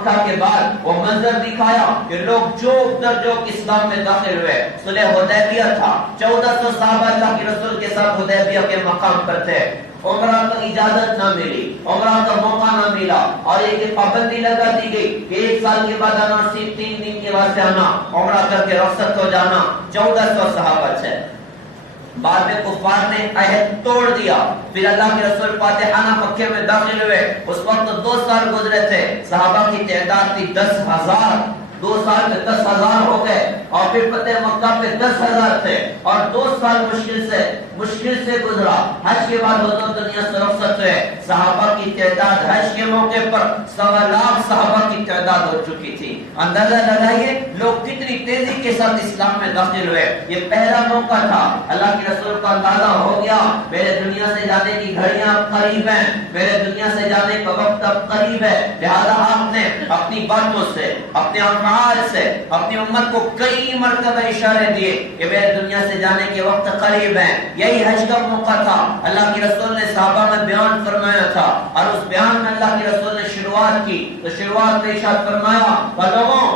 مکہ کے بعد وہ منظر دکھایا کہ لوگ جوک در جوک اسلام میں داخل ہوئے. صلح حدیبیہ تھا, 1400 صحابہ اللہ کے رسول کے ساتھ حدیبیہ کے مقام پر تھے. عمرہ کا اجازت نہ ملی, عمرہ کا موقع نہ ملا, اور ایک پابندی لگا دی گئی کہ 1 سال کے بعد آنا, صرف 3 دن کے واسطے آنا, عمرہ کر کے رخصت ہو جانا. 1400 صحابہ تھے. بعد میں کفار نے عہد توڑ دیا. پھر اللہ کے رسول فاتحانہ مکے میں داخل ہوئے. اس وقت 2 سال گزرے تھے. صحابہ کی تعداد تھی 10,000. 2 سال میں 10,000 ہو گئے, اور پھر فتح مکہ پہ 10,000 تھے, اور 2 سال مشکل سے گزرا. حج کے بعد وہ دنیا سے رخصت ہوئے. صحابہ کی تعداد حج کے موقع پر 1.25 لاکھ صحابہ کی تعداد ہو چکی تھی. اندازہ لگائیے لوگ کتنی تیزی کے ساتھ اسلام میں داخل ہوئے. یہ پہلا موقع تھا. اللہ کے رسول کا اندازہ ہو گیا میرے دنیا سے جانے کی گھڑیاں قریب ہیں, میرے دنیا سے جانے کا وقت اب قریب ہے. لہذا آپ نے اپنی باتوں سے, اپنے افعال سے اپنی امت کو کئی مرتبہ اشارے دیے کہ میرے دنیا سے جانے کے وقت قریب ہیں. یہی حج کا موقع تھا. اللہ کے رسول نے صحابہ میں بیان فرمایا تھا, اور اس بیان میں اللہ کے رسول نے شروعات کی. تو شروعات میں ارشاد فرمایا, لوگوں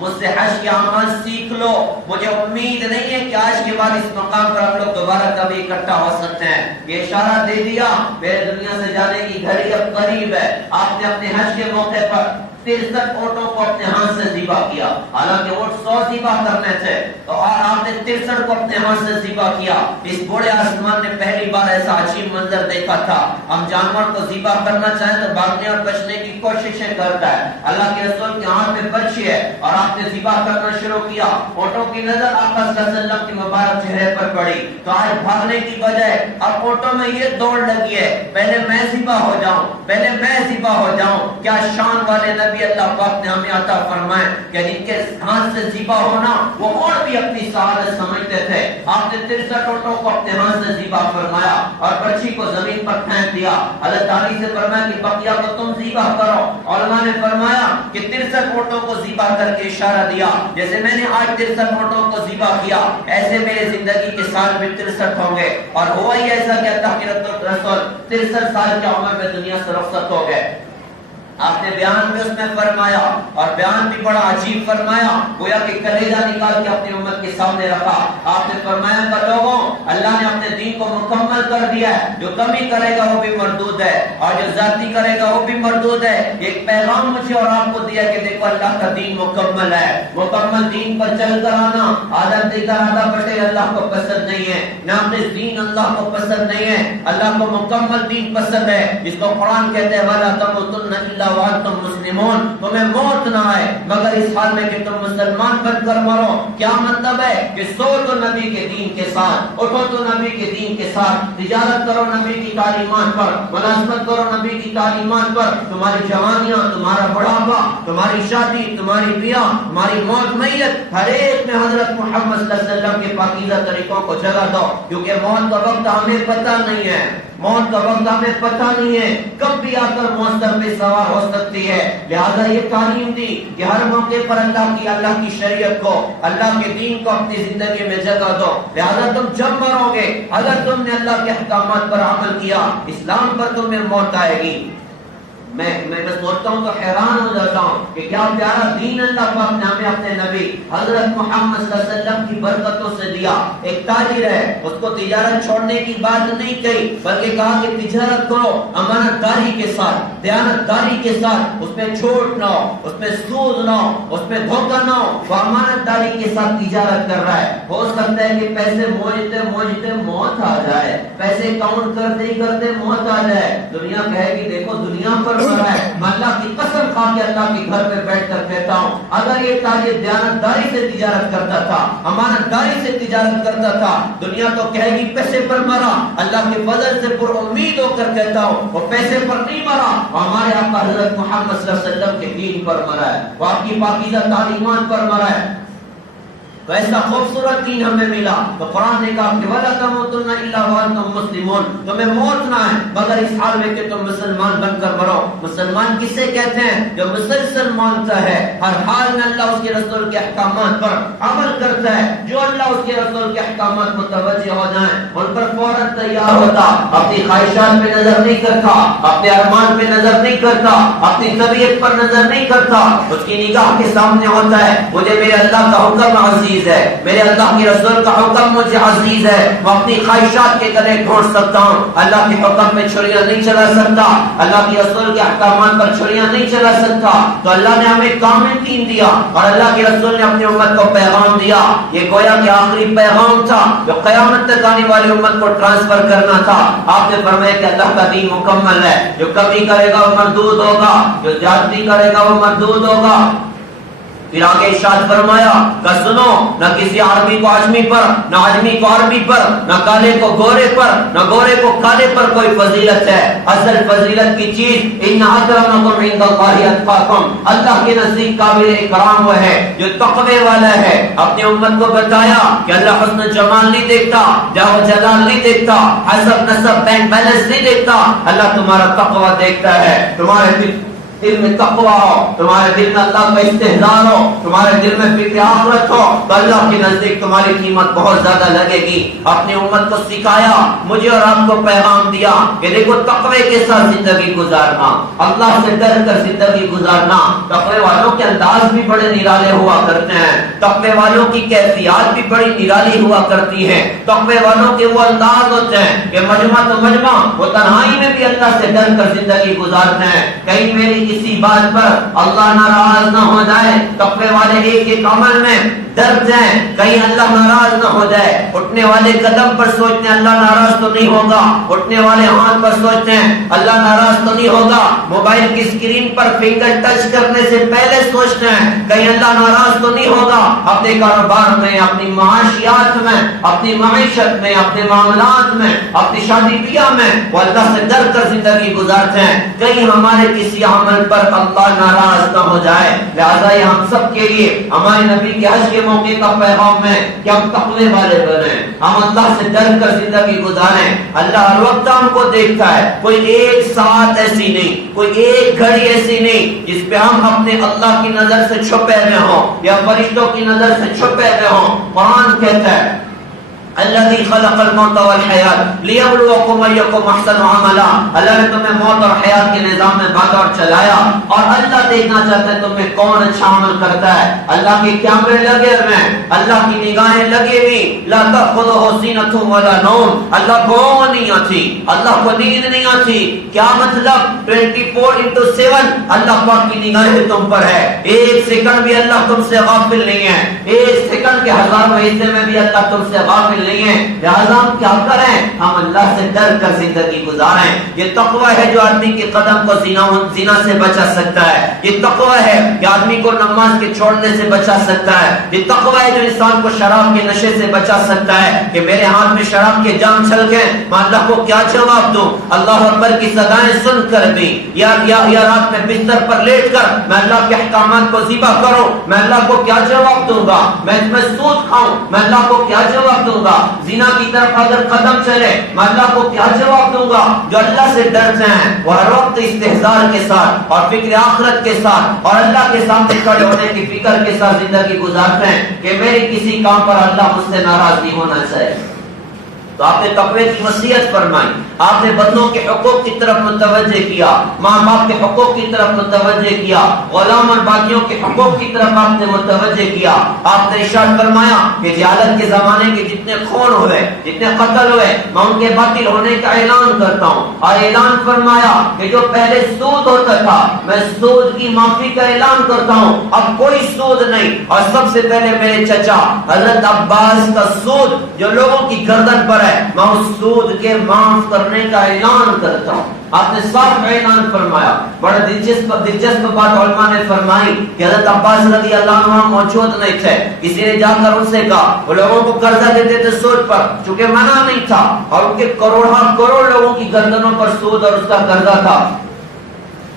مجھ سے حج کے اعمال سیکھ لو. مجھے امید نہیں ہے کہ آج کے بعد اس مقام پر آپ لوگ دوبارہ کبھی اکٹھا ہو سکتے ہیں. یہ اشارہ دے دیا میرے دنیا سے جانے کی گھڑی اب قریب ہے. آپ نے اپنے حج کے موقع پر 63 اونٹوں کو اپنے ہاتھ سے ذبح کیا. حالانکہ اونٹ 100 ذبح کرنے تھے, تو آپ نے 63 کو اپنے ہاتھ سے ذبح کیا. اس بڑے آسمان نے پہلی بار ایسا عجیب منظر دیکھا تھا. ہم جانور کو ذبح کرنا چاہیں تو بھاگنے اور بچنے کی کوششیں کرتا ہے. اللہ کے رسول کے ہاتھ میں برچھی ہے, اور آپ نے ذبح کرنا شروع کیا. اونٹوں کی نظر آقا صلی اللہ علیہ وسلم کے مبارک چہرے پر پڑی. تو آج بھاگنے کی بجائے اب اونٹوں میں یہ دوڑ لگی ہے, پہلے میں ذبح ہو جاؤں, پہلے میں ذبح ہو جاؤں. کیا شان والے نبی اللہ پاک نے ہمیں عطا فرمائے کہ جن کے ہاتھ سے ذبح ہونا وہ اور بھی اپنی سعادت سمجھتے تھے. آپ نے 63 اونٹوں کو اپنے ہاتھ سے ذبح فرمایا اور برچھی کو زمین پر پھینک دیا. حضرت علی سے فرمایا کہ بقیہ کو تم ذبح کرو. علماء نے فرمایا کہ 63 اونٹوں کو ذبح کر کے اشارہ دیا, جیسے میں نے آج 63 اونٹوں کو ذبح کیا, ایسے میرے زندگی کے سال بھی 63 ہوں گے. اور ہوا ہی ایسا کہ اللہ کے رسول 63 سال کی عمر میں دنیا سے رخصت ہو گئے. آپ نے بیان میں اس میں فرمایا, اور بیان بھی بڑا عجیب فرمایا, گویا کہ کلیجہ نکال کے اپنی امت کے سامنے رکھا. آپ نے فرمایا کہ لوگوں, اللہ نے اپنے دین کو مکمل کر دیا ہے. جو کمی کرے گا وہ بھی مردود ہے, اور جو زیادتی کرے گا وہ بھی مردود ہے. ایک پیغام مجھے اور آپ کو دیا کہ دیکھو اللہ کا دین مکمل ہے. مکمل دین پر چل کر آنا آدھا دے کر آدھا بٹے اللہ کو پسند نہیں ہے. ناقص دین اللہ کو پسند نہیں ہے. اللہ کو مکمل دین پسند ہے, جس کو قرآن کہتے ہیں وَلَا تَمُوتُنَّ إِلَّا وَأَنْتُمْ مُسْلِمُونَ. تمہیں موت نہ آئے مگر اس حال میں کہ تم مسلمان بن کر مرو. کیا مطلب ہے کہ سو تو نبی کے دین کے ساتھ, اٹھو تو نبی کے دین کے ساتھ, تجارت کرو نبی کی تعلیمات پر, ملازمت کرو نبی کی تعلیمات پر. تمہاری جوانیاں, تمہارا بڑھاپا, تمہاری شادی, تمہاری بیاہ, تمہاری موت, میت, ہر ایک میں حضرت محمد صلی اللہ علیہ وسلم کے پاکیزہ طریقوں کو جگہ دو. کیونکہ موت کا وقت ہمیں پتہ نہیں ہے, موت کا وقت ہمیں پتہ نہیں ہے, کب بھی آ کر موت سر پہ سوار ہو سکتی ہے. لہذا یہ تعلیم دی کہ ہر موقع پر اللہ کی شریعت کو, اللہ کے دین کو اپنی زندگی میں جگہ دو. لہذا تم جب مرو گے, اگر تم نے اللہ کے احکامات پر عمل کیا, اسلام پر تمہیں موت آئے گی. میں سوچتا ہوں تو حیران ہو جاتا ہوں کہ کیا پیارا دین اللہ پاک نے ہمیں اپنے نبی حضرت محمد صلی اللہ علیہ وسلم کی برکتوں سے دیا. ایک تاجر ہے, اس کو تجارت چھوڑنے کی بات نہیں کہی, بلکہ کہا کہ تجارت کرو امانت داری کے ساتھ, دیانت داری کے ساتھ, اس میں چھوٹ نہ ہو, اس میں سود نہ ہو, اس میں دھوکہ نہ ہو. وہ امانت داری کے ساتھ تجارت کر رہا ہے. ہو سکتا ہے کہ پیسے موجتے موت آ جائے, پیسے کاؤنٹ کرتے موت آ جائے. دنیا کہے گی دیکھو دنیا پر ہے. میں اللہ کی قسم کھا کے اللہ کے گھر پہ بیٹھ کر کہتا ہوں, اگر یہ تاجر دیانتداری سے تجارت کرتا تھا, امانت داری سے تجارت کرتا تھا, دنیا تو کہے گی پیسے پر مرا. اللہ کے فضل سے پر امید ہو کر کہتا ہوں وہ پیسے پر نہیں مرا, ہمارے آقا حضرت محمد صلی اللہ علیہ وسلم کے دین پر مرا ہے, وہ آپ کی پاکیزہ تعلیمات پر مرا ہے. تو ایسا خوبصورت دین ہمیں ملا تو قرآن نے کہا کہ وَلَا تَمُوتُنَّ إِلَّا وَأَنْتُمْ مُسْلِمُونَ، تمہیں موت نہ ہے مگر اس حال میں کہ تم مسلمان بن کر مرو۔ مسلمان کسے کہتے ہیں؟ جو مسلسل مانتا ہے، ہر حال میں اللہ اس کے رسول کے احکامات پر عمل کرتا ہے، جو اللہ اس کے رسول کے احکامات متوجہ ہو جائیں ان پر فوراً تیار ہوتا، اپنی خواہشات پہ نظر نہیں کرتا، اپنے ارمان پہ نظر نہیں کرتا، اپنی طبیعت پر نظر نہیں کرتا، اس کی نگاہ کے سامنے ہوتا ہے مجھے میرے اللہ کا حکم عزیز ہے، میرے اللہ کے رسول کا حکم مجھے عزیز ہے، میں اپنی خواہشات کے گلے گھونٹ سکتا ہوں، اللہ کے حکم میں چھریاں نہیں چلا سکتا، اللہ کے رسول کے احکامات پر چھریاں نہیں چلا سکتا۔ تو اللہ نے ہمیں کامل دین دیا اور اللہ کے رسول نے اپنی امت کو پیغام دیا، یہ گویا کہ آخری پیغام تھا جو قیامت تک آنے والی امت کو ٹرانسفر کرنا تھا۔ آپ نے فرمایا کہ اللہ کا دین مکمل ہے، جو کمی کرے گا وہ مردود ہوگا، جو زیادتی کرے گا وہ مردود ہوگا۔ پھر آگے ارشاد فرمایا کہ سنو، نہ کسی عربی کو عجمی پر، نہ عجمی کو عربی پر، نہ کالے کو گورے پر، نہ گورے کو کالے پر کوئی فضیلت ہے، اصل فضیلت کی چیز ان اکرمکم عند اللہ اتقاکم، اللہ کے نزدیک قابل اکرام وہ ہے جو تقوی والا ہے۔ اپنی امت کو بتایا کہ اللہ حسن جمال نہیں دیکھتا، جاہ جلال نہیں دیکھتا، حسب نسب بینک بیلنس نہیں دیکھتا، اللہ تمہارا تقوی دیکھتا ہے۔ تمہارے دل میں تقویٰ ہو، تمہارے دل میں اللہ کا استحضار ہو، تمہارے دل میں فکر آخرت ہو تو اللہ کے نزدیک تمہاری قیمت بہت زیادہ لگے گی۔ اپنی امت کو سکھایا، مجھے اور آپ کو پیغام دیا کہ دیکھو تقوی کے ساتھ زندگی گزارنا، اللہ سے ڈر کر زندگی گزارنا۔ تقوی والوں کے انداز بھی بڑے نرالے ہوا کرتے ہیں، تقوی والوں کی کیفیات بھی بڑی نرالی ہوا کرتی ہے، تقوی والوں کے وہ انداز ہوتے ہیں کہ مجمع تو مجمع، وہ تنہائی میں بھی اللہ سے ڈر کر زندگی گزارتے ہیں، کہیں میری کسی بات پر اللہ ناراض نہ ہو جائے۔ تقوی والے ایک ایک عمل میں ڈر جائیں کہیں اللہ ناراض نہ ہو جائے، اٹھنے والے قدم پر سوچتے ہیں اللہ ناراض تو نہیں ہوگا، اٹھنے والے ہاتھ پر سوچتے ہیں اللہ ناراض تو نہیں ہوگا، موبائل کی اسکرین پر فنگر ٹچ کرنے سے پہلے سوچتے ہیں کہیں اللہ ناراض تو نہیں ہوگا، اپنے کاروبار میں، اپنی معاشیات میں، اپنی معیشت میں، اپنے معاملات میں، اپنی شادی بیاہ میں وہ اللہ سے ڈر کر زندگی گزارتے ہیں کہیں ہمارے کسی عمل پر اللہ ناراض نہ ہو جائے۔ لہذا یہ ہم سب کے لیے ہمارے نبی کے حج کے موقع کا پیغام ہے کہ ہم تقوی والے بنیں، ہم اللہ سے ڈر کر زندگی گزاریں۔ اللہ ہر وقت ہم کو دیکھتا ہے، کوئی ایک ساتھ ایسی نہیں، کوئی ایک گھڑی ایسی نہیں جس پہ ہم اپنے اللہ کی نظر سے چھپے ہوئے ہوں یا فرشتوں کی نظر سے چھپے ہوئے ہوں۔ قرآن کہتا ہے الذي خلق الموت والحیات لیبلوکم ایکم احسن عملا، اللہ نے تمہیں موت اور حیات کے نظام میں باندھا اور چلایا اور اللہ دیکھنا چاہتا ہے تمہیں کون اچھا عمل کرتا ہے۔ اللہ کے کیمرے لگے ہوئے ہیں، اللہ کی نگاہیں لگی ہوئی، لا تأخذہ سینۃ ولا نوم، اللہ کو اونگ نہیں آتی، اللہ کو نیند نہیں آتی۔ کیا مطلب 24/7 اللہ پاک کی نگاہیں تم پر ہے، ایک سیکنڈ بھی اللہ تم سے غافل نہیں ہے، ایک سیکنڈ کے ہزاروں حصے میں بھی اللہ تم سے غافل نہیں ہے۔ لہذا ہم کیا کریں؟ ہم اللہ سے ڈر کر زندگی گزاریں۔ یہ تقوی ہے جو آدمی کے قدم کو زنا سے بچا سکتا ہے، یہ تقوی ہے کہ آدمی کو نماز کے چھوڑنے سے بچا سکتا ہے، یہ تقوی ہے جو انسان کو شراب کے نشے سے بچا سکتا ہے کہ میرے ہاتھ میں شراب کے جام چھل گئے، میں اللہ کو کیا جواب دوں؟ اللہ اکبر کی صدائیں سن کر بھی یا رات میں بستر پر لیٹ کر میں اللہ کے احکامات کو ذبح کروں، میں اللہ کو کیا جواب دوں گا؟ میں سود کھاؤں، میں اللہ کو کیا جواب دوں گا؟ زنا کی طرف اگر قدم چلے میں اللہ کو کیا جواب دوں گا؟ جو اللہ سے ڈرتے ہیں وہ ہر وقت استحضار کے ساتھ اور فکر آخرت کے ساتھ اور اللہ کے سامنے کھڑے ہونے کی فکر کے ساتھ زندگی گزارتے ہیں کہ میری کسی کام پر اللہ مجھ سے ناراض نہیں ہونا چاہیے۔ تو آپ نے تقوی کی وصیت فرمائی، آپ نے بندوں کے حقوق کی طرف متوجہ کیا، ماں باپ کے حقوق کی طرف متوجہ کیا، غلام اور باغیوں کے حقوق کی طرف آپ نے متوجہ کیا۔ آپ نے ارشاد فرمایا کہ جہالت کے زمانے کے جتنے خون ہوئے، جتنے قتل ہوئے، میں ان کے باطل ہونے کا اعلان کرتا ہوں، اور اعلان فرمایا کہ جو پہلے سود ہوتا تھا میں سود کی معافی کا اعلان کرتا ہوں، اب کوئی سود نہیں۔ اور سب سے پہلے میرے چچا حضرت عباس کا سود جو لوگوں کی گردن پر ہے میں اس سود کے معاف کرنے کا اعلان کرتا ہوں۔ آپ نے صاف اعلان فرمایا۔ بڑا دلچسپ بات علماء نے فرمائی کہ حضرت عباس رضی اللہ عنہ موجود نہیں تھے، کسی نے جا کر ان سے کہا، وہ لوگوں کو قرضہ دیتے تھے سود پر، چونکہ منع نہیں تھا اور ان کے کروڑ لوگوں کی گردنوں پر سود اور اس کا قرضہ تھا۔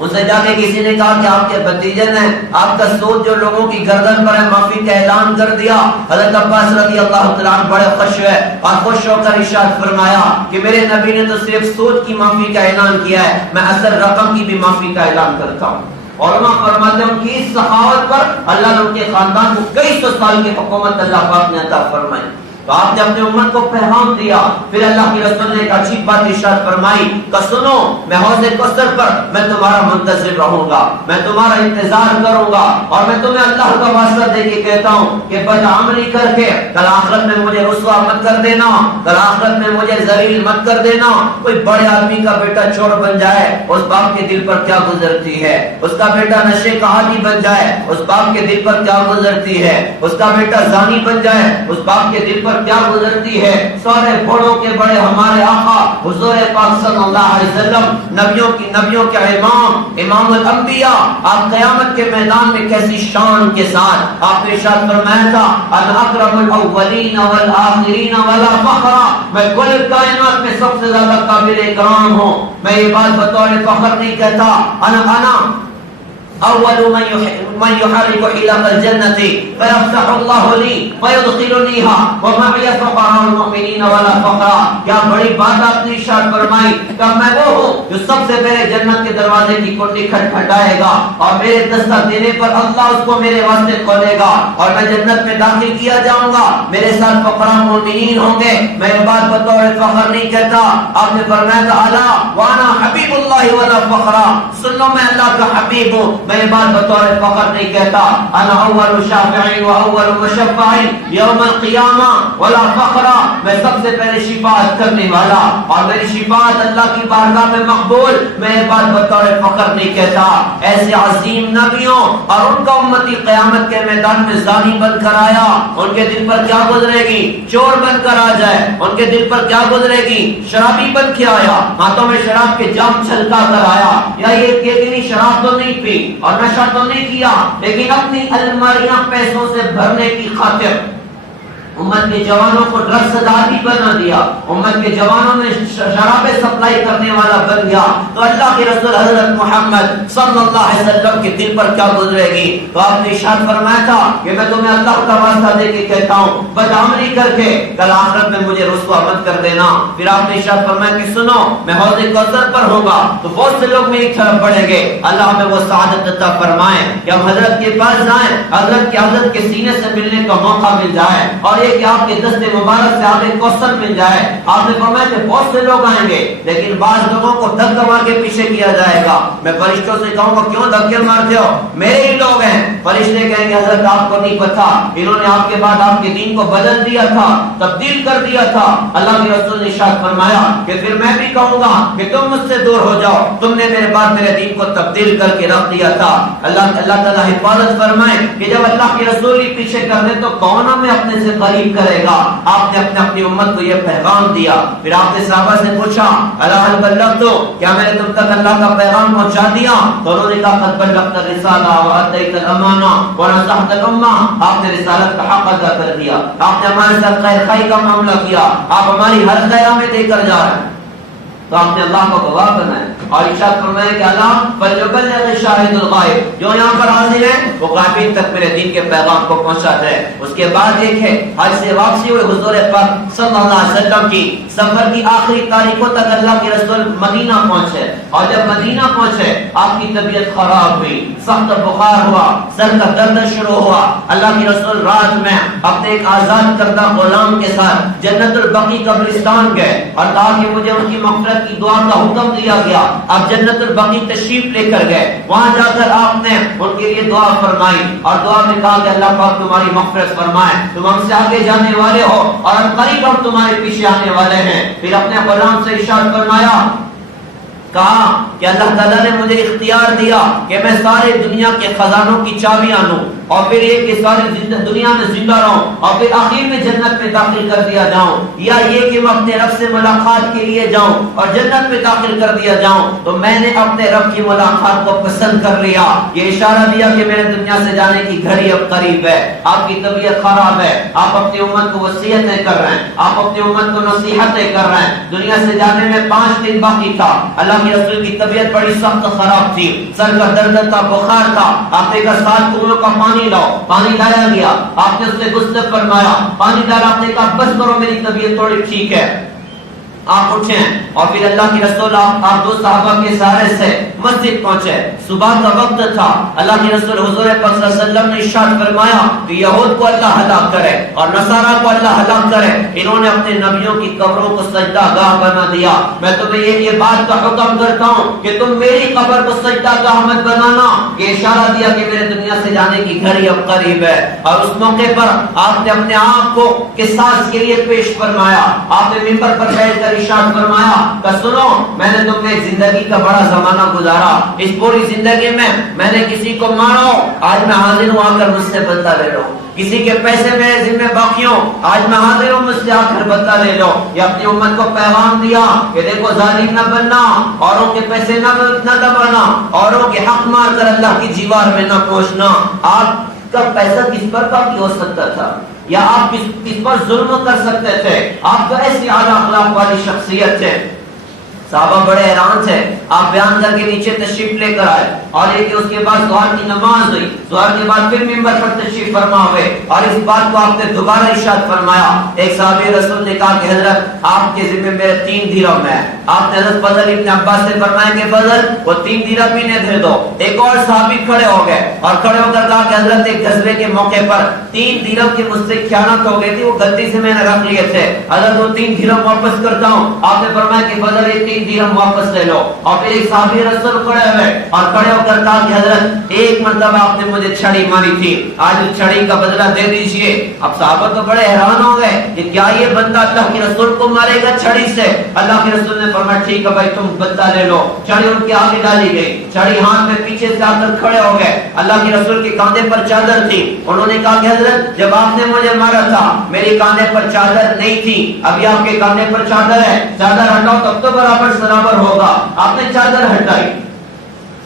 ان سے جا کے کسی نے کہا کہ آپ کے بھتیجے نے آپ کا سود جو لوگوں کی گردن پر ہے معافی کا اعلان کر دیا۔ حضرت عباس رضی اللہ تعالیٰ عنہ بڑے خوش ہوئے اور خوش ہو کر ارشاد فرمایا کہ میرے نبی نے تو صرف سود کی معافی کا اعلان کیا ہے، میں اصل رقم کی بھی معافی کا اعلان کرتا ہوں۔ علماء فرماتے ہیں ان کی اس سخاوت پر اللہ نے ان کے خاندان کو کئی سو سال کی حکومت اللہ پاک نے عطا فرمائی۔ تو آپ نے اپنے امت کو پیغام دیا، پھر اللہ کے رسول نے ایک عجیب بات ارشاد فرمائی کہ سنو، میں حوض کوثر پر میں تمہارا منتظر رہوں گا، میں تمہارا انتظار کروں گا، اور میں تمہیں اللہ کا واسطہ دے کے کہتا ہوں کہ بدعملی کر کے کل آخرت میں مجھے رسوا مت کر دینا، کل آخرت میں مجھے ذلیل مت کر دینا۔ کوئی بڑے آدمی کا بیٹا چور بن جائے، اس باپ کے دل پر کیا گزرتی ہے؟ اس کا بیٹا نشے کا عادی بن جائے، اس باپ کے دل پر کیا گزرتی ہے؟ اس کا بیٹا زانی بن جائے، اس باپ کے دل پر کیا گزرتی ہے؟ سارے بڑوں کے بڑے ہمارے آقا حضور پاک صلی اللہ علیہ وسلم، نبیوں کے امام الانبیاء، آپ قیامت کے میدان میں کیسی شان کے ساتھ آپ نے ارشاد فرمایا تھا انا اکرم الاولین والآخرین ولا فخر، میں کل کائنات میں سب سے زیادہ قابل اکرام ہوں۔ میں یہ بات بطور فخر نہیں کہتا، انا اول من يحرك حلق الجنة فيفتح الله لي ويدخلنيها ومعي فقراء المؤمنين ولا فقراء۔ کیا بڑی بات آپ نے ارشاد فرمائی کہ میں وہ ہوں جو سب سے پہلے جنت کے دروازے کی کنڈی کھٹکھٹائے گا، اور میرے دستک دینے پر اللہ اس کو میرے واسطے کھولے گا اور میں جنت میں داخل کیا جاؤں گا، میرے ساتھ فقراء مومنین ہوں گے۔ میں یہ بات بطور فخر نہیں کہتا، آپ نے فرمایا تھا الا وانا حبیب اللہ ولا فخرا، سن لو میں اللہ کا حبیب ہوں، میں یہ بات بطور فخر نہیں کہتا۔ انا اول شافع و اول مشفع یوم القیامہ ولا فخرا، میں سب سے پہلے شفاعت کرنے والا اور میری شفاعت اللہ کی بارگاہ میں مقبول، میں یہ بات بطور فخر نہیں کہتا۔ ایسے عظیم نبیوں اور ان کا امتی قیامت کے میدان میں زانی بن کر آیا، ان کے دل پر کیا گزرے گی؟ چور بن کر آ جائے، ان کے دل پر کیا گزرے گی؟ شرابی بن کے آیا، ہاتھوں میں شراب کے جام چھلکا کر آیا، یا یہ کہ شراب تو نہیں پی اور نشہ تو نہیں کیا، لیکن اپنی الماریاں پیسوں سے بھرنے کی خاطر امت کے جوانوں کو ڈرگس دار بنا دیا، امت کے جوانوں میں شرابیں سپلائی کرنے والا بن گیا۔ تو اللہ کے رسول حضرت محمد صلی اللہ علیہ وسلم کے دل پر کیا گزرے گی؟ تو آپ نے ارشاد فرمایا تھا کہ میں تمہیں اللہ کا واسطہ دے کے کہتا ہوں بدعملی کر کے کل آخرت میں مجھے رسوا مت کر دینا۔ پھر آپ نے ارشاد فرمایا کہ سنو، میں حوض کوثر پر ہوگا تو بہت سے لوگ میری طرف بڑھیں گے، اللہ ہمیں وہ سعادت عطا فرمائے کہ ہم حضرت کے پاس جائیں، حضرت کے سینے سے ملنے کا موقع مل جائے، اور کہ آپ کے دست مبارک سے آپ کوثر مل جائے۔ آپ نے فرمایا کہ بہت سے لوگ آئیں گے، لیکن بعض لوگوں کو دھکا مار کے پیچھے کیا جائے گا۔ میں فرشتوں سے کہوں گا کیوں دھکے مارتے ہو؟ میرے ہی لوگ ہیں۔ فرشتے کہیں گے حضرت آپ کو نہیں پتا، انہوں نے آپ کے بعد آپ کے دین کو بدل دیا تھا، تبدیل کر دیا تھا۔ اللہ کے رسول نے ارشاد فرمایا کہ پھر میں بھی کہوں گا کہ تم مجھ سے دور ہو جاؤ، تم نے میرے بعد میرے دین کو تبدیل کر کے رکھ دیا تھا۔ اللہ تعالیٰ حفاظت فرمائے کہ جب اللہ کے رسول ہی پیچھے کر دے تو کون ہمیں اپنے سے قریب کرے گا؟ آپ نے اپنی امت کو یہ پیغام دیا۔ پھر آپ نے صحابہ سے پوچھا الا هل بلغت، کیا میں نے تم تک اللہ کا پیغام پہنچا دیا؟ تو انہوں نے کہا قد بلغت الرسالہ وادیت الامانہ ونصحت الامہ، آپ نے رسالت کا حق ادا کر دیا، آپ نے ہمارے ساتھ خیر خائی کا معاملہ کیا، آپ ہماری ہر خیر ہمیں دے کر جا رہے ہیں۔ تو آپ نے اللہ کو گواہ بنایا اور ارشاد فرمایا کہ اللہ فلیبلغ الشاہد الغائب، جو یہاں پر حاضر ہے وہ غائبین تک میرے دین کے پیغام کو پہنچا دے۔ اس کے بعد ایک ہے حج سے واپسی ہوئے حضور پاک صلی اللہ علیہ وسلم کی سفر کی آخری تاریخوں تک اللہ کے رسول مدینہ پہنچے، اور جب مدینہ پہنچے آپ کی طبیعت خراب ہوئی، سخت بخار ہوا، سر کا درد شروع ہوا۔ اللہ کے رسول رات میں اپنے ایک آزاد کردہ غلام کے ساتھ جنت البقیع قبرستان گئے اور کہا کہ مجھے ان کی مغفرت کی دعا کا حکم دیا گیا۔ آپ جنت البقیع تشریف لے کر گئے، وہاں جا کر آپ نے ان کے لیے دعا فرمائی اور دعا میں کہا کہ اللہ پاک تمہاری مغفرت فرمائے، تم ہم سے آگے جانے والے ہو اور قریب ہم تمہارے پیچھے آنے والے ہیں۔ پھر اپنے غلام سے ارشاد فرمایا، کہا کہ اللہ تعالیٰ نے مجھے اختیار دیا کہ میں سارے دنیا کے خزانوں کی چابیاں لوں اور پھر ایک کہ ساری دنیا میں زندہ رہوں اور پھر آخر میں جنت میں داخل کر دیا جاؤں، یا یہ کہ میں اپنے رب سے ملاقات کے لیے جاؤں اور جنت میں داخل کر دیا جاؤں، تو میں نے اپنے رب کی ملاقات کو پسند کر لیا۔ یہ اشارہ دیا کہ میرے دنیا سے جانے کی گھڑی اب قریب ہے، آپ کی طبیعت خراب ہے، آپ اپنی امت کو وصیتیں کر رہے ہیں، آپ اپنی امت کو نصیحتیں کر رہے ہیں، دنیا سے جانے میں 5 دن باقی تھا، اللہ کے رسول کی طبیعت بڑی سخت خراب تھی، سر کا درد تھا، بخار تھا، آپ نے کہا 7 کنویں کا پانی لاؤ، پانی لایا گیا، آپ نے اس سے غسل فرمایا، پانی ڈالا، آپ نے کہا بس کرو میری طبیعت تھوڑی ٹھیک ہے، آپ اٹھیں، اور پھر اللہ کی رسول آپ 2 صحابہ کے سہارے سے مسجد پہنچے، صبح کا وقت تھا، اللہ کے رسول حضور پاک صلی اللہ علیہ وسلم نے ارشاد فرمایا کہ یہود کو اللہ ہلاک کرے اور نصارہ کو اللہ ہلاک کرے، انہوں نے اپنے نبیوں کی قبروں کو سجدہ گاہ بنا دیا، میں تمہیں یہ بات کا حکم کرتا ہوں کہ تم میری قبر کو سجدہ گاہ مت بنانا، یہ اشارہ دیا کہ میرے دنیا سے جانے کی گھڑی اب قریب ہے، اور اس موقع پر آپ نے اپنے آپ کو قصاص کے لیے پیش فرمایا، آپ نے منبر پر بیٹھ کر ارشاد فرمایا کہ سنو، میں نے تم نے زندگی کا بڑا زمانہ گزارا، اس پوری زندگی میں نے کسی کو مارا، آج میں حاضر ہوں، آ کر مجھ سے بدلہ لے لو، کسی کے پیسے میرے ذمہ باقی ہوں، آج میں حاضر ہوں، مجھ سے آ کر بدلہ لے لو۔ یہ اپنی امت کو پیغام دیا کہ دیکھو ظالم نہ بننا، اوروں کے پیسے نہ دبانا، اوروں کے حق مار کر اللہ کی دیوار میں نہ پہنچنا۔ آپ کا پیسہ کس پر باقی ہو سکتا تھا، یا آپ کس پر ظلم کر سکتے تھے، آپ تو ایسی اعلیٰ اخلاق والی شخصیت تھے۔ صحابہ بڑے حیران تھے، آپ بیان کر کے نیچے تشریف لے کر آئے، اور یہ کہ اس کے بعد ظہر کی نماز ہوئی، ظہر کے بعد پھر منبر پر تشریف فرما ہوئے، اور اس بات کو آپ نے دوبارہ ارشاد فرمایا۔ ایک صحابی رسول نے کہا کہ حضرت آپ کے ذمہ میرے 3 درہم ہے، آپ نے حضرت فضل ابن عباس سے فرمایا کہ فضل وہ 3 درہم ہی دے دو۔ ایک اور صحابی کھڑے ہو گئے اور کھڑے ہو کر کہا کہ حضرت ایک غزوے کے موقع پر 3 درہم کی مجھ سے خیانت ہو گئی تھی، وہ غلطی سے میں نے رکھ لیے تھے، حضرت وہ 3 درہم واپس کرتا ہوں۔ آپ نے فرمایا کہ فضل یہ 3 درہم واپس لے لو، اور پھر ایک صحابی رسول کھڑے ہوئے اور کھڑے ہو کر کہا کہ حضرت ایک مرتبہ آپ نے مجھے چھڑی ماری تھی، آج اس چھڑی کا بدلہ دے دیجئے۔ اب صحابہ تو بڑے حیران ہو گئے کہ کیا یہ بندہ اللہ کے رسول کو مارے گا چھڑی سے؟ اللہ کے رسول نے فرمایا ٹھیک ہے بھائی تم بدلہ لے لو۔ چھڑی ان کے آگے ڈالی گئی، چھڑی ہاتھ میں پیچھے سے آ کر کھڑے ہو گئے، اللہ کے رسول کے کاندھے پر چادر تھی، انہوں نے کہا کہ حضرت جب آپ نے مجھے مارا تھا میرے کاندھے پر چادر نہیں تھی، ابھی آپ کے کاندھے پر چادر ہے، چادر ہٹاؤ تب تو برابر برابر ہوگا، آپ نے چادر ہٹائی۔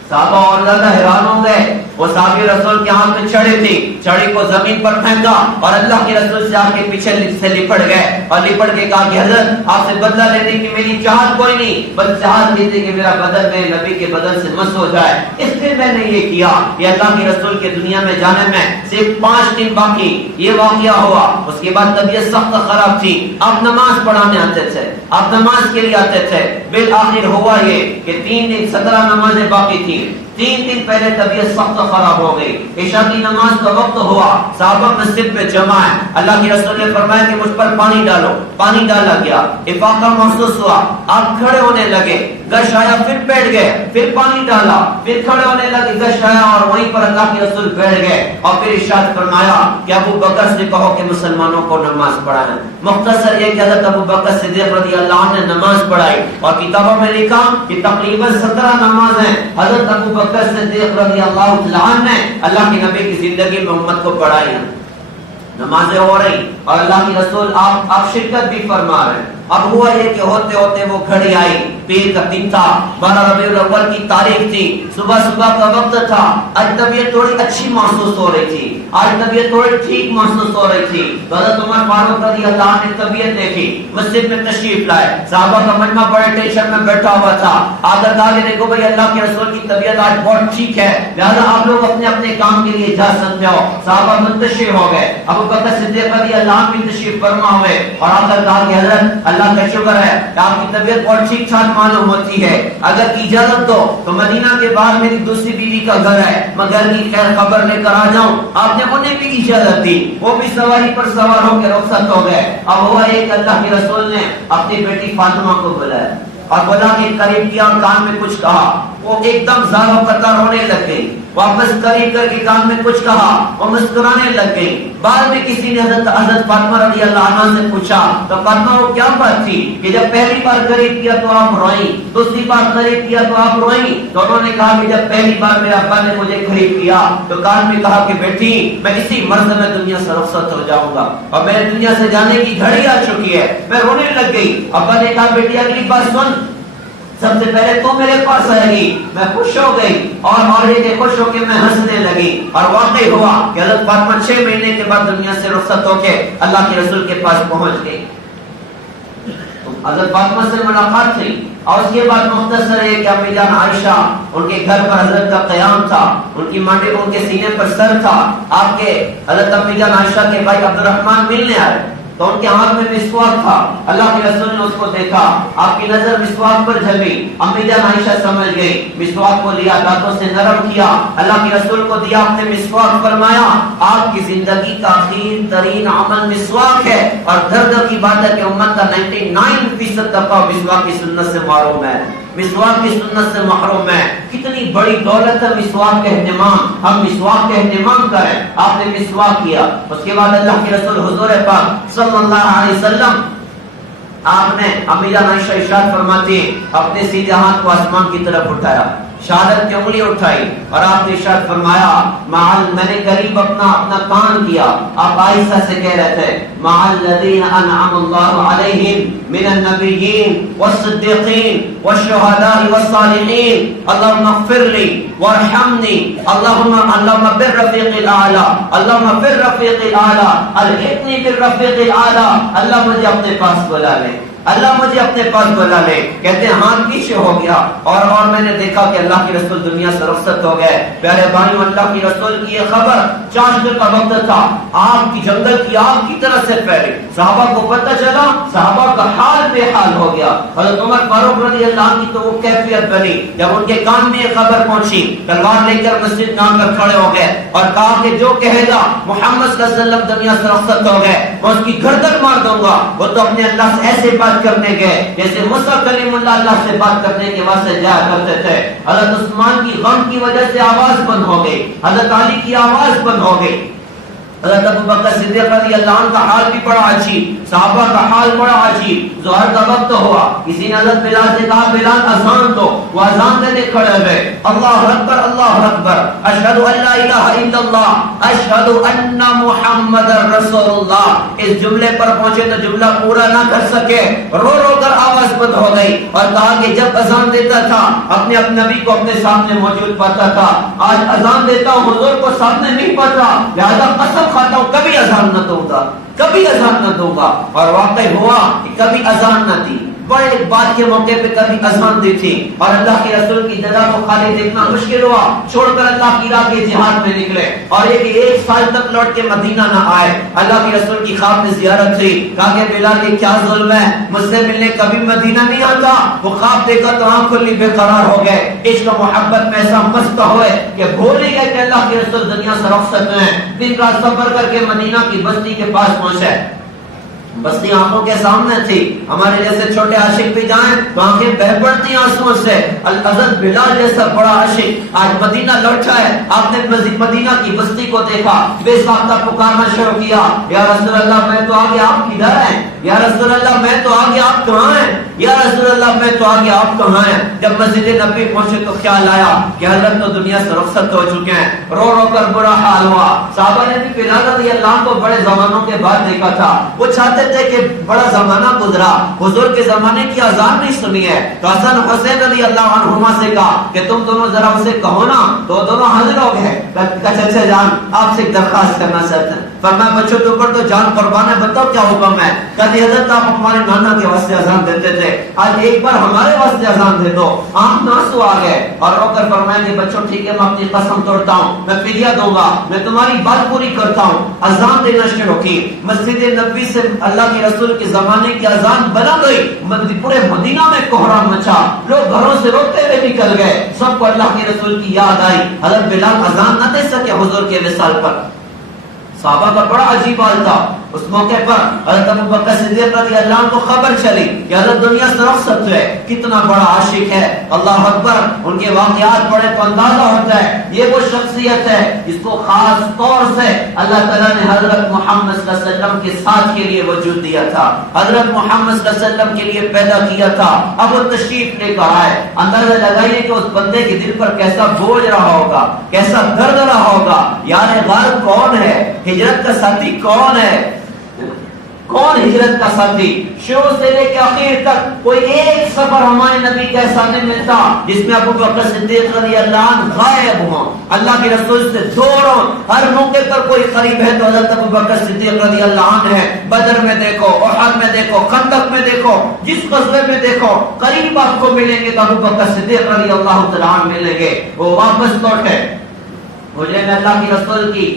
صحابہ اور زیادہ حیران ہو گئے، وہ صحابی رسول کے ہاتھ میں چھڑی تھی، چھڑی کو زمین پر پھینکا اور اللہ کے رسول سے آپ کے پیچھے سے لپٹ گئے اور لپٹ کے کہا کہ حضرت آپ سے بدلہ لینے کی میری چاہت کوئی نہیں، بس چاہت یہ تھی کہ میرا بدن میرے نبی کے بدن سے مس ہو جائے، اس لیے میں نے یہ کیا۔ یہ اللہ کے رسول کے دنیا میں جانے میں صرف 5 دن باقی یہ واقعہ ہوا، اس کے بعد طبیعت سخت خراب تھی، آپ نماز پڑھانے آتے تھے، آپ نماز کے لیے آتے تھے، بالآخر ہوا یہ کہ 3 دن 17 نمازیں باقی تھی، 3 دن پہلے طبیعت سخت خراب ہو گئی، عشاء کی نماز کا وقت ہوا، صحابہ مسجد میں جمع ہے، اللہ کے رسول نے فرمایا کہ مجھ پر پانی ڈالو، پانی ڈالا گیا، افاقہ محسوس ہوا، آپ کھڑے ہونے لگے، گش آیا پھر بیٹھ گئے، پھر پانی ڈالا، پھر کھڑے ہونے لگے، گش آیا اور وہیں پر اللہ کے رسول بیٹھ گئے، اور پھر ارشاد فرمایا کہ ابو بکر سے کہو کہ مسلمانوں کو نماز پڑھائیں۔ مختصر یہ کہ حضرت ابو بکر صدیق رضی اللہ عنہ نے نماز پڑھائی، اور کتابوں میں لکھا کہ تقریباً 17 نمازیں حضرت ابو بکر صدیق رضی اللہ عنہ نے اللہ کے نبی کی زندگی میں امت کو پڑھائی ہیں، نمازیں ہو رہی اور اللہ کے رسول آپ شرکت بھی فرما رہے ہیں۔ اب ہوا یہ کہ ہوتے ہوتے وہ گھڑی آئی، پیر کا دن تھا، 12 ربیع الاول کی تاریخ تھی، صبح کا وقت تھا، آج طبیعت تھوڑی اچھی محسوس ہو رہی تھی، آج طبیعت تھوڑی ٹھیک محسوس ہو رہی تھی، تو حضرت عمر فاروق رضی اللہ عنہ نے طبیعت دیکھی، مسجد میں تشریف لائے، صحابہ کا مجمع بڑے ٹینشن میں بیٹھا ہوا تھا، آدر کہا کہ دیکھو بھائی اللہ کے رسول کی طبیعت آج بہت ٹھیک ہے، لہذا آپ لوگ اپنے اپنے کام کے لیے جا سکتے ہو۔ صحابہ منتشر ہو گئے، ابو بکر صدیق رضی اللہ عنہ بھی تشریف فرما ہوئے، اور آدر کہا کہ حضرت اللہ کا شکر ہے کہ آپ کی طبیعت بہت ٹھیک ٹھاک معلوم ہوتی ہے، اگر اجازت دو تو مدینہ کے بعد میری دوسری بیوی کا گھر ہے، میں گھر کی خیر خبر لے کر آ جاؤں۔ آپ نے انہیں بھی اجازت دی، وہ بھی سواری پر سوار ہو کے رخصت ہو گئے۔ اب ہوا ایک اللہ کے رسول نے اپنی بیٹی فاطمہ کو بلایا اور بلا کے قریب کیا اور کان میں کچھ کہا، وہ ایک دم زاروں قطع رونے لگ گئی، واپس قریب کر کے کان میں کچھ کہا، وہ مسکرانے لگ گئی۔ بعد میں کسی نے حضرت فاطمہ رضی اللہ عنہ سے پوچھا تو فاطمہ وہ کیا بات تھی کہ جب پہلی بار قریب کیا تو آپ روئیں، دوسری بار قریب کیا تو آپ روئیں؟ تو انہوں نے کہا کہ جب پہلی بار میرے ابا نے مجھے قریب کیا تو کان میں کہا کہ بیٹی میں اسی مرض میں دنیا سے رخصت ہو جاؤں گا اور میرے دنیا سے جانے کی گھڑی آ چکی ہے۔ میں رونے لگ گئی۔ ابا نے کہا بیٹی اگلی بار سن، سب سے پہلے تو میرے پاس آئے گی۔ میں خوش ہو گئی اور یہ خوش ہو کے میں ہنسنے لگی، اور واقعی ہوا کہ حضرت فاطمہ 6 مہینے کے بعد دنیا سے رخصت ہو کے اللہ کے رسول کے پاس پہنچ گئی۔ حضرت فاطمہ سے ملاقات تھی اور اس کے بعد مختصر ہے کہ امی جان عائشہ ان کے گھر پر حضرت کا قیام تھا، ان کی مانڈی ان کے سینے پر سر تھا۔ آپ کے حضرت امی جان عائشہ کے بھائی عبد الرحمن ملنے آئے تو ان کے ہاتھ میں مسواک تھا۔ اللہ کے رسول نے اس کو دیکھا، آپ کی نظر مسواک پر جھلی۔ امی جان عائشہ سمجھ گئی، مسواک کو لیا، دانتوں سے نرم کیا، اللہ کے رسول کو دیا، آپ نے مسواک فرمایا۔ آپ کی زندگی کا آخر ترین عمل مسواک ہے، اور درد کی بات ہے کہ امت کا 99% طبقہ مسواک کی سنت سے محروم ہے، مسواک کی سنت سے محروم ہے۔ کتنی بڑی دولت ہے مسواک کا اہتمام، ہم مسواک کا اہتمام کریں۔ آپ نے مسواک کیا، اس کے بعد اللہ کے رسول حضور پاک صلی اللہ علیہ وسلم آپ نے امی جان عائشہ ارشاد فرماتی اپنے سیدھے ہاتھ کو آسمان کی طرف اٹھایا، شہادت کی انگلی اٹھائی اور آپ نے ارشاد فرمایا میں نے قریب اپنا کان کیا۔ آپ آہستہ سے کہہ رہے تھے مع الذین انعم اللہ علیہم من النبیین والصدیقین والشہداء والصالحین اللہم اغفر لی وارحمنی اللہم بالرفیق الاعلی اللہم بالرفیق الاعلی الحقنی بالرفیق الاعلی۔ اللہ مجھے اپنے پاس بلا لے، اللہ مجھے اپنے پاس بلا لے۔ کہتے ہیں ہاتھ پیچھے ہو گیا اور میں نے دیکھا کہ اللہ کے رسول دنیا سے رخصت ہو گئے۔ پیارے بھائیوں، اللہ کے رسول کی یہ خبر چاند کا وقت تھا، آگ کی جنگل کی آگ کی طرح سے پھیلی۔ صحابہ کو پتہ چلا، صحابہ کا حال بے حال ہو گیا۔ حضرت عمر فاروق رضی اللہ عنہ کی تو وہ کیفیت بنی جب ان کے کان میں یہ خبر پہنچی، تلوار لے کر مسجد میں آ کر کھڑے ہو گئے اور کہا کہ جو کہے گا محمد صلی اللہ علیہ وسلم دنیا سے رخصت ہو گئے میں اس کی گردن مار دوں گا۔ وہ تو اپنے اللہ سے ایسے بات کرنے گئے جیسے موسیٰ کلیم اللہ سے بات کرنے کے واسطے جایا کرتے تھے۔ حضرت عثمان کی غم کی وجہ سے آواز بند ہو گئی، حضرت علی کی آواز بند ہو گئی، حضرت ابو بکر صدیق رضی اللہ عنہ کا حال بھی بڑا عجیب، صحابہ کا حال بڑا عجیب۔ ظہر کا وقت ہوا، کسی نے حضرت بلال سے کہا بلال اذان دو، وہ اذان دینے کھڑے ہوئے، اللہ اکبر اللہ اکبر، اشہد ان لا الہ الا اللہ اشہد ان محمد رسول اللہ۔ اس جملے پر پہنچے تو جملہ پورا نہ کر سکے، رو رو کر آواز بند ہو گئی اور کہا کہ جب اذان دیتا تھا اپنے نبی کو اپنے سامنے موجود پاتا تھا، آج اذان دیتا ہوں حضور کو سامنے نہیں پاتا، لہذا قسم کھاتا ہوں کبھی اذان نہ دوں گا، کبھی اذان نہ دوں گا۔ اور واقع ہوا کہ کبھی اذان نہ دی، بڑے بات کے موقع پہ کبھی اذان دی تھی، اور اللہ کے رسول کی جگہ کو خالی دیکھنا مشکل ہوا، چھوڑ کر اللہ کی راہ کے جہاد میں نکلے، اور یہ کہ 1 سال تک لوٹ کے مدینہ نہ آئے۔ اللہ کے رسول کی خواب میں زیارت تھی، کہا کہ بلال یہ کیا ظلم ہے، مجھ سے ملنے کبھی مدینہ نہیں آتا۔ وہ خواب دیکھا تو آنکھ کھلی بے قرار ہو گئے، عشق و محبت میں ایسا مست ہوئے کہ بھول ہی گئے کہ اللہ کے رسول دنیا سے رخصت میں ہیں۔ دن رات سفر کر کے مدینہ کی بستی کے پاس پہنچے، بستی آنکھوں کے سامنے تھی، ہمارے جیسے چھوٹے عاشق بھی جائیں تو آنکھیں بہ پڑتی آنسوؤں سے۔ حضرت بلال جیسا بڑا عاشق آج مدینہ لوٹا ہے، آپ نے مدینہ کی بستی کو دیکھا، بے ساختہ پکارنا شروع کیا، یا رسول اللہ میں تو آگے آپ کدھر ہیں، یا رسول اللہ میں تو آگے آپ کہاں ہیں، یا رسول اللہ میں تو آگے آپ کہاں ہیں۔ جب مسجد نبی پہنچے تو خیال آیا کہ حضرت تو دنیا سے رخصت ہو چکے ہیں، رو رو کر برا حال ہوا۔ صحابہ نے بھی بلال رضی اللہ عنہ کو بڑے زمانوں کے بعد دیکھا تھا، وہ چاہتے تھے کہ بڑا زمانہ گزرا، حضور کے زمانے کی اذان نہیں سنی ہے، تو حسن حسین رضی اللہ عنہما سے کہا کہ تم دونوں ذرا اسے کہو نا، تو دونوں حاضر ہو گئے۔ چچا جان آپ سے ایک درخواست کرنا چاہتے ہیں، فرمایا بچوں کے اوپر تو جان قربان ہے، بتاؤ کیا حکم ہے۔ کہتے حضرت آپ ہمارے نانا کے واسطے اذان دیتے تھے، آج ایک بار ہمارے واسطے اذان دے دو۔ آنکھ میں آنسو آ گئے اور رو کر فرمایا کہ بچوں ٹھیک ہے میں اپنی قسم توڑتا ہوں، میں فدیہ دوں گا، میں تمہاری بات پوری کرتا ہوں۔ اذان دینا شروع کی، مسجد نبوی سے اللہ کے رسول کے زمانے کی اذان بنا گئی، پورے مدینہ میں کوہرام مچا، لوگ گھروں سے روتے ہوئے نکل گئے، سب کو اللہ کے رسول کی یاد آئی۔ حضرت بلال اذان نہ دے سکے حضور کے وصال پر، صحابہ کا بڑا عجیب حال تھا. اس موقع پر حضرت ابوبکر صدیق رضی اللہ عنہ کو خبر چلی کہ حضرت دنیا سے رخصت ہوئے. کتنا بڑا عاشق ہے, اللہ اکبر. ان کے واقعات پڑھے تو اندازہ ہوتا ہے یہ وہ شخصیت ہے جس کو خاص طور سے اللہ تعالیٰ نے حضرت محمد صلی اللہ علیہ وسلم کے ساتھ کے لیے وجود دیا تھا, حضرت محمد صلی اللہ علیہ وسلم کے لیے پیدا کیا تھا. اب وہ تشریف لے کر آئے. اندازہ لگائیے کہ اس بندے کے دل پر کیسا بوجھ رہا ہوگا, کیسا درد رہا ہوگا. یار غار کون ہے, ہجرت کا ساتھی کون ہے, کون ہجرت کا ساتھی. شروع سے لے کے آخر تک کوئی ایک سفر ہمارے نبی کا ایسا نہیں ملتا جس میں ابو بکر صدیق رضی اللہ عنہ غائب ہوں, اللہ کے رسول سے دور ہوں. ہر موقع پر کوئی قریب ہے تو حضرت ابو بکر صدیق رضی اللہ عنہ ہے. بدر میں دیکھو, احد میں دیکھو, خندق میں دیکھو, جس غزوے میں دیکھو قریب آپ کو ملیں گے تو ابو بکر صدیق رضی اللہ تعالیٰ عنہ ملیں گے. وہ واپس لوٹے, مجھے اللہ کے رسول کی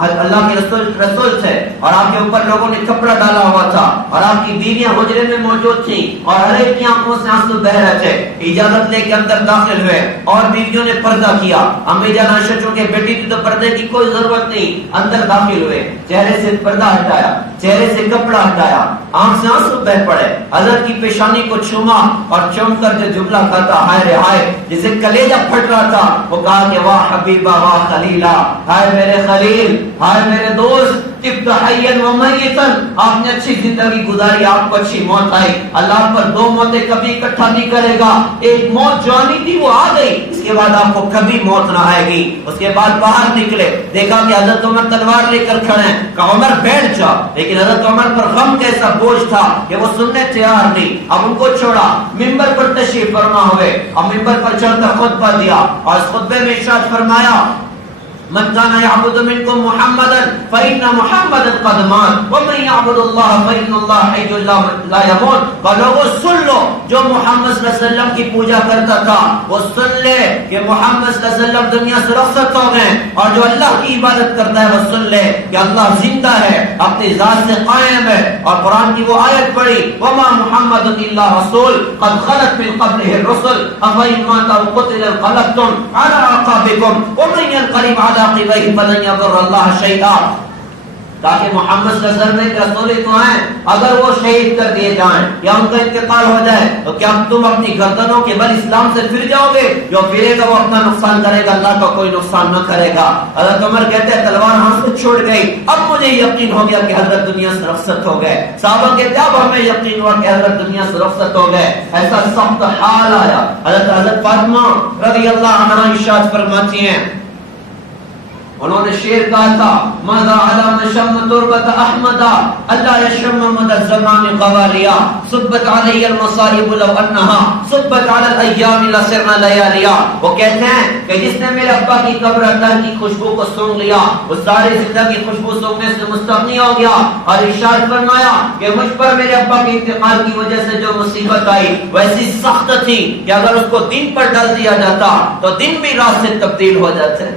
اللہ کے رسول تھے اور آپ کے اوپر لوگوں نے کپڑا ڈالا ہوا تھا اور آپ کی بیویاں حجرے میں موجود تھیں اور ہر ایک کی آنکھوں سے آنسو بہ رہے تھے. اجازت لے کے اندر داخل ہوئے اور بیویوں نے پردہ کیا. امی جان عائشہ چونکہ بیٹی تھی تو پردے کی کوئی ضرورت نہیں, اندر داخل ہوئے, چہرے سے پردہ ہٹایا, چہرے سے کپڑا ہٹایا, آنکھ سے آنسو بہ پڑے, حضرت کی پیشانی کو چھوما اور چوم کر جو جملہ کہتا ہائے رے ہائے, جسے کلیجہ پھٹ رہا تھا, وہ کہا کہ واہ حبیبہ واہ خلیلہ, ہائے میرے خلیل, ہائے میرے دوست, طبت حیا و میتا, آپ نے اچھی زندگی گزاری, آپ کو اچھی موت آئی. اللہ پر دو موتیں کبھی اکٹھا نہیں کرے گا. ایک موت جو آنی تھی وہ آ گئی, اس کے بعد آپ کو کبھی موت نہ آئے گی. اس کے بعد باہر نکلے, دیکھا کہ حضرت عمر تلوار لے کر کھڑے ہیں, کہا عمر بیٹھ جا. لیکن حضرت عمر پر غم کیسا بوجھ تھا کہ وہ سننے تیار نہیں. اب ان کو چھوڑا, منبر پر تشریف فرما ہوئے اور منبر پر چڑھ کر خطبہ دیا اور اس خطبے میں ارشاد فرمایا من كان يعبد منكم محمدا فإن محمدا قد مات ومن يعبد الله فإن الله حي لا يموت. لوگوں سن لو, جو محمد صلی اللہ علیہ وسلم کی پوجا کرتا تھا وہ سن لے کہ محمد صلی اللہ علیہ وسلم دنیا سے رخصت ہو گئے, اور جو اللہ کی عبادت کرتا ہے وہ سن لے کہ اللہ زندہ ہے, اپنی ذات سے قائم ہے. اور قرآن کی وہ آیت پڑھی وما محمد الا رسول قد خلت من قبله الرسل افإن مات أو قتل انقلبتم على أعقابكم ومن ينقلب على عقبيه فلن يضر الله شيئا. تاکہ محمد صلی اللہ علیہ وسلم کے رسول تو ہیں, اگر وہ شہید کر دیے جائیں یا ان کا انتقال ہو جائے تو کیا تم اپنی گردنوں کے بل اسلام سے پھر جاؤ گے؟ جو پھرے گا وہ اپنا نقصان کرے گا, اللہ کا کوئی نقصان نہ کرے گا. حضرت عمر کہتے ہیں تلوار ہاتھ سے چھوڑ گئی, اب مجھے یقین ہو گیا کہ حضرت دنیا سے رخصت ہو گئے. صحابہ کہتے ہیں اب ہمیں یقین ہوا کہ حضرت دنیا سے رخصت ہو گئے. ایسا سخت حال آیا. حضرت فاطمہ رضی اللہ عنہا ارشاد فرماتی ہیں, انہوں نے شعر کہا تھا ماذا علام شم تربت احمدا اللہ یشم مد الزمان قوالیا صبت علی المصائب لو انها صبت علی الايام لسرنا لیالیا. وہ کہتے ہیں کہ جس نے میرے ابا کی قبر اللہ کی خوشبو کو سونگ لیا وہ ساری زندگی خوشبو سونگنے سے مستغنی ہو گیا. اور ارشاد فرمایا کہ مجھ پر میرے ابا کے انتقال کی وجہ سے جو مصیبت آئی ویسی سخت تھی کہ اگر اس کو دن پر ڈال دیا جاتا تو دن بھی رات سے تبدیل ہو جاتے,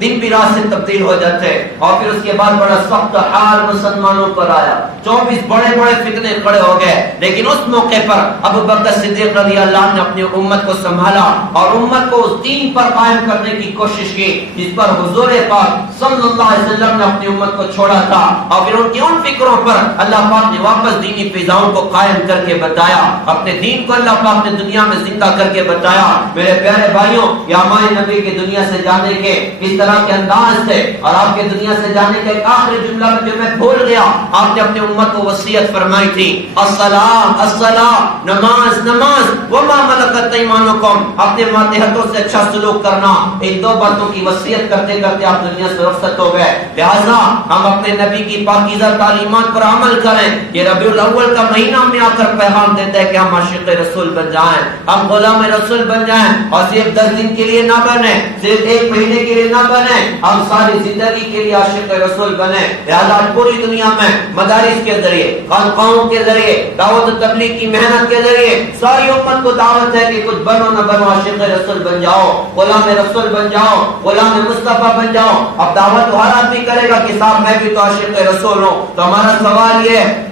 دن بھی رات سے تبدیل ہو جاتے. اور پھر اس کے بعد بڑا سخت حال مسلمانوں پر آیا, 24 بڑے بڑے فتنے کھڑے ہو گئے. لیکن اس موقع پر ابو بکر صدیق رضی اللہ عنہ نے اپنی امت کو سنبھالا اور امت کو اس دین پر قائم کرنے کی کوشش کی جس پر حضور پاک صلی اللہ علیہ وسلم نے اپنی امت کو چھوڑا تھا. اور پھر ان کی ان فکروں پر اللہ پاک نے واپس دینی فضاؤں کو قائم کر کے بتایا, اپنے دین کو اللہ پاک نے دنیا میں زندہ کر کے بتایا. میرے پیارے بھائیوں, یہ ہمارے نبی کی دنیا سے جانے کے اس طرح کے انداز تھے. اور آپ کے دنیا سے جانے کا ایک آخری جملہ جو میں بھول گیا, آپ نے اپنی امت کو وصیت فرمائی تھی الصلاۃ الصلاۃ, نماز نماز, وما ملکت ایمانکم, اپنے ماتحتوں سے اچھا سلوک کرنا. ان دو باتوں کی وصیت کرتے کرتے آپ دنیا سے رخصت ہو گئے. لہذا ہم اپنے نبی کی پاکیزہ تعلیمات پر عمل کریں. یہ ربیع الاول کا مہینہ میں آ کر پیغام دیتا ہے کہ ہم عاشق رسول بن جائیں, ہم غلام رسول بن جائیں, اور صرف 10 دن کے لیے نہ بنے, صرف 1 مہینے کے لیے نہ بنے, ہم ساری زندگی کے لیے عاشق رسول بنے. لہذا پوری دنیا میں مدارس کے ذریعے, خانقاہوں کے ذریعے, دعوت و تبلیغ کی محنت کے ذریعے ساری امت کو دعوت ہے کہ کچھ بنو نہ بنو عاشق رسول بن جاؤ, غلام رسول بن جاؤ, غلام مصطفیٰ بن جاؤ. اب دعوت تو ہر آدمی کرے گا کہ صاحب میں بھی تو عاشق رسول ہوں. تو ہمارا سوال یہ ہے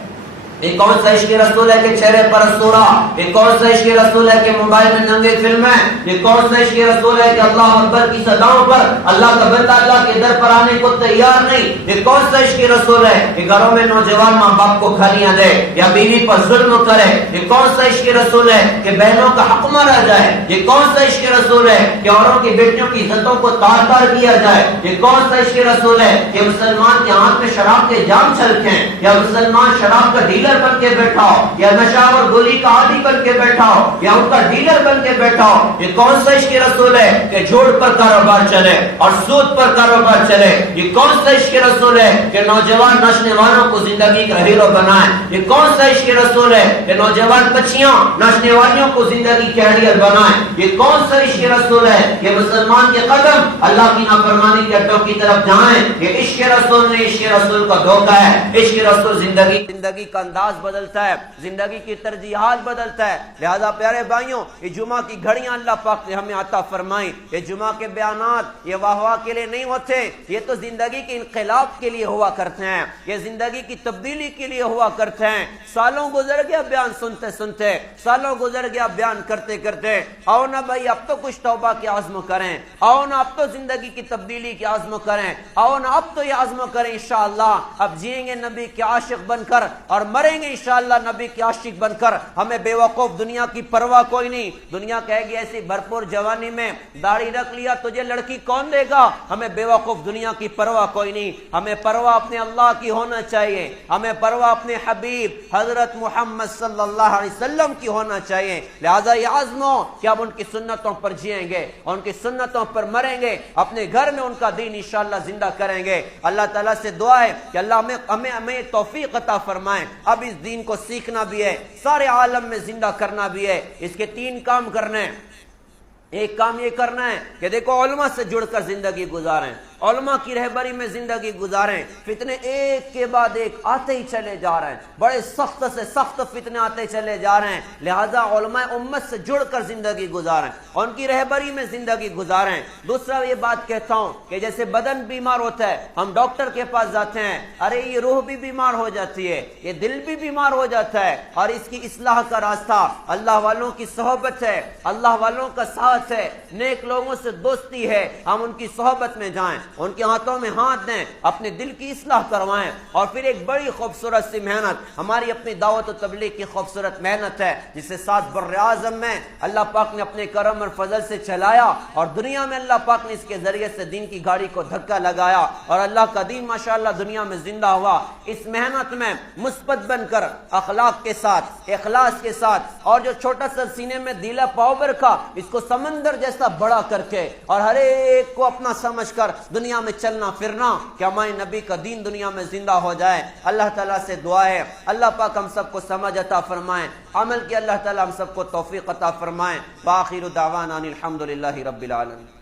یہ کون سا عشق رسول ہے کہ چہرے پر سورا؟ یہ کون سا عشق رسول ہے کہ موبائل میں ننگے فلمیں؟ یہ کون سا عشق رسول ہے کہ اللہ اکبر کی صداؤں پر اللہ کا بندہ اللہ کے در پر آنے کو تیار نہیں؟ یہ کون سا عشق رسول ہے کہ گھروں میں نوجوان ماں باپ کو گالیاں دے یا بیوی پر ظلم کرے؟ یہ کون سا عشق رسول ہے کہ بہنوں کا حق مارا جائے؟ یہ کون سا عشق رسول ہے کہ عورتوں کی بیٹیوں کی عزتوں کو تار تار کیا جائے؟ یہ کون سا عشق رسول ہے کہ مسلمان کے ہاتھ میں شراب کے جام چھلکیں یا مسلمان شراب کا ڈیلر بن کے بیٹھا ہو یا نشہ اور گولی کا عادی بن کے بیٹھا ہو یا ان کا ڈیلر بن کے بیٹھا ہو؟ یہ کون سا عشق رسول ہے کہ جھوٹ پر کاروبار چلے اور سود پر کاروبار چلے؟ یہ کون سا عشق رسول ہے کہ نوجوان نچنے والوں کو زندگی کا ہیرو بنائے؟ یہ کون سا عشق رسول ہے کہ نوجوان بچیاں نچنے والیوں کو زندگی کیریئر بنائے؟ یہ کون سا عشق رسول ہے کہ مسلمان کے قدم اللہ کی نافرمانی کے اڈوں کی طرف جائیں؟ یہ عشق رسول نہیں، عشق رسول کا دھوکہ ہے۔ عشق رسول زندگی کا انداز بدلتا ہے، زندگی کی ترجیحات بدلتا ہے۔ لہذا پیارے بھائیوں، یہ جمعہ کی گھڑیاں اللہ پاک نے ہمیں عطا فرمائیں۔ یہ جمعہ کے بیانات یہ واہ واہ کے لیے نہیں ہوتے، یہ تو زندگی کے انقلاب کے لیے ہوا کرتے ہیں، یہ زندگی کی تبدیلی کے لیے ہوا کرتے ہیں۔ سالوں گزر گیا بیان سنتے سنتے، سالوں گزر گیا بیان کرتے کرتے، آؤ نا بھائی اب تو کچھ توبہ کے عزم کریں، آؤ نا اب تو زندگی کی تبدیلی کے عزم کریں، آؤ نا اب تو یہ عزم کریں انشاءاللہ اب جئیں گے نبی کے عاشق بن کر اور مریں گے انشاءاللہ نبی کے عاشق بن کر۔ ہمیں بے وقوف دنیا کی پرواہ کوئی نہیں، دنیا کہے گی ایسی بھرپور جوانی میں داڑھی رکھ لیا تجھے لڑکی کون دے گا؟ ہمیں بے وقوف دنیا کی پرواہ کوئی نہیں، ہمیں پرواہ اپنے اللہ کی ہونا چاہیے، ہمیں پرواہ اپنے حبیب حضرت محمد صلی اللہ علیہ وسلم کی ہونا چاہیے۔ لہذا یہ عزم ہو کہ اب ان کی سنتوں پر جئیں گے، ان کی سنتوں پر مریں گے، اپنے گھر میں ان کا دین انشاءاللہ زندہ کریں گے۔ اللہ تعالیٰ سے دعا ہے کہ اللہ ہمیں توفیق عطا فرمائیں۔ اب اس دین کو سیکھنا بھی ہے، سارے عالم میں زندہ کرنا بھی ہے۔ اس کے 3 کام کرنے ہیں۔ ایک کام یہ کرنا ہے کہ دیکھو علماء سے جڑ کر زندگی گزاریں، علماء کی رہبری میں زندگی گزاریں۔ فتنے ایک کے بعد ایک آتے ہی چلے جا رہے ہیں، بڑے سخت سے سخت فتنے آتے چلے جا رہے ہیں، لہذا علماء امت سے جڑ کر زندگی گزاریں، ان کی رہبری میں زندگی گزاریں۔ دوسرا یہ بات کہتا ہوں کہ جیسے بدن بیمار ہوتا ہے ہم ڈاکٹر کے پاس جاتے ہیں، ارے یہ روح بھی بیمار ہو جاتی ہے، یہ دل بھی بیمار ہو جاتا ہے، اور اس کی اصلاح کا راستہ اللہ والوں کی صحبت ہے، اللہ والوں کا ساتھ ہے، نیک لوگوں سے دوستی ہے، ہم ان کی صحبت میں جائیں، ان کے ہاتھوں میں ہاتھ دیں، اپنے دل کی اصلاح کروائیں۔ اور پھر ایک بڑی خوبصورت سی محنت ہماری اپنی دعوت و تبلیغ کی خوبصورت محنت ہے، جسے 7 بر اعظم میں اللہ پاک نے اپنے کرم اور فضل سے چلایا، اور دنیا میں اللہ پاک نے اس کے ذریعے سے دین کی گاڑی کو دھکا لگایا، اور اللہ کا دین ماشاءاللہ دنیا میں زندہ ہوا۔ اس محنت میں مثبت بن کر اخلاق کے ساتھ، اخلاص کے ساتھ، اور جو چھوٹا سا سینے میں دیلا پاؤ رکھا اس کو سمندر جیسا بڑا کر کے اور ہر ایک کو اپنا سمجھ کر دنیا میں چلنا پھرنا کہ ہمارے نبی کا دین دنیا میں زندہ ہو جائے۔ اللہ تعالیٰ سے دعا ہے اللہ پاک ہم سب کو سمجھ عطا فرمائیں، عمل کی اللہ تعالیٰ ہم سب کو توفیق عطا فرمائیں۔ بآخر دعوانا الحمدللہ رب العالمین۔